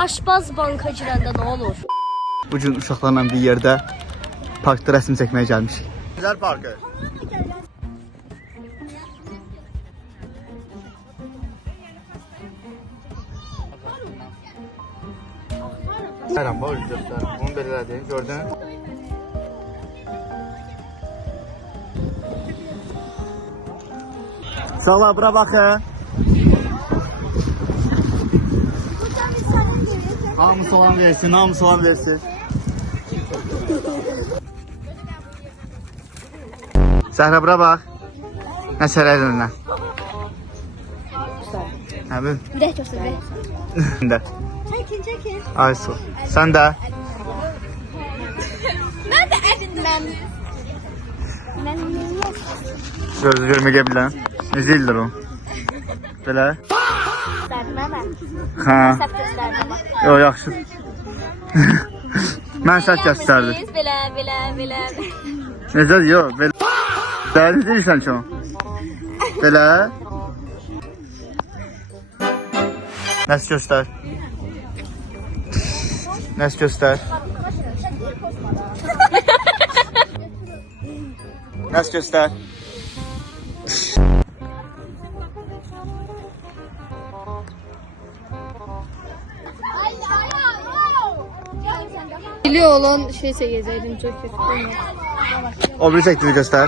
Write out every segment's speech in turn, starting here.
Aşbaz banka girəndə nə olur? Bu gün uşaqlarla bir yerdə parkda rəsm çəkməyə gəlmişik. Güzel parkı. Hayran var göstər. Bunu belədir, gördün? Uşaqlar bura baxın. Hamısı olan versin, hamısı olan versin. Zəhra bura bax. Nə sərəydin önünə? Həbib. Bir də göstər. Də. Çəkin. Aysu. Sən də. Mən də əlindim. Mən Görməyə bilən. Necə ildir o? Belə? göstərdim mən. Hə. Səhv göstərdim. Yo, yaxşı. Mən səhv göstərdim. Belə. Necə yo, belə. Dərin deyirsən ki o? Belə? Nəs göstər. Nəs göstər. Nəs göstər. Dili olan şey çəkəcəkdim çox kötü. O biri çəkdiri göstər.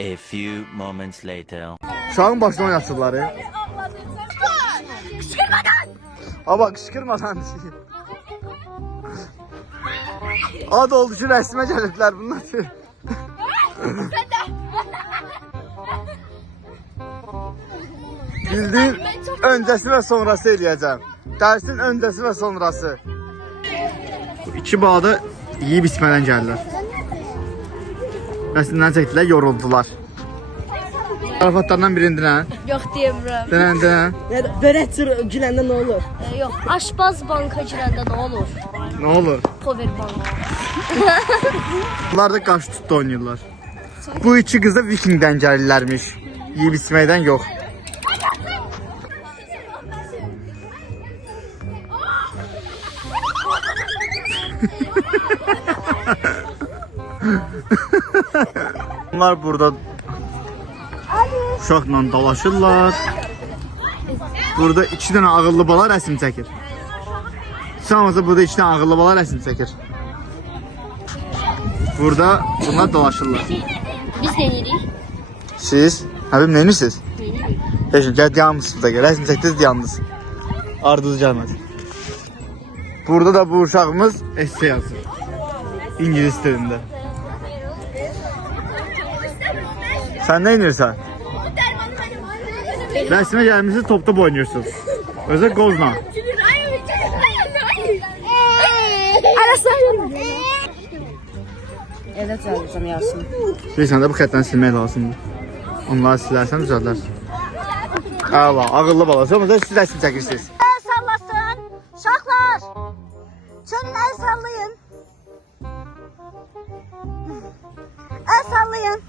A few moments later. Uşağın başına oynatırlar. Ama kışkırmadan. Ad oldu şu resme gelipler bunlar. Bildiğin öncesi ve sonrası eləyəcəm. Dersin öncesi ve sonrası. Bu iki bağda yiyib içmədən gəlirlər. Rəsmdən çəkdilər, yoruldular. Arafatlardan birini dinən. Yox deyirəm. Dinən. Börək güləndə nə olur? Yox, aşbaz banka girəndə nə olur? Ne olur? Power bank. Bunlar da qaş tutdu oynayırlar. Bu iki kız da Viking'den gəlirlərmiş. Yiyib içməkdən yox. Bunlar burada uşaqla dalaşırlar. Burada iki dənə ağıllı bala rəsm çəkir. Sanmasa burada iki dənə ağıllı bala rəsm çəkir. Burada bunlar dolaşırlar. Biz deyirik. Siz? Həbib neyinirsiniz? Peşin, gəl dayanmışsınız da gəl. Rəsm çəkdiniz dayanmışsınız. Ardınız gəlmədi. Burada da bu uşağımız esse yazır. İngiliz dilində. Sən nə inirsən? Rəsmə gəlmişsiniz, topda oynuyorsunuz. Özə qozla. Evdə çalışacağım yarısını. Bilirsən də bu xətdən silmək lazımdır. Onları silərsən düzəldərsən. Allah, ağıllı balası. Amma da siz rəsm çəkirsiniz. El sallasın. Uşaqlar. Çönün el sallayın. El sallayın.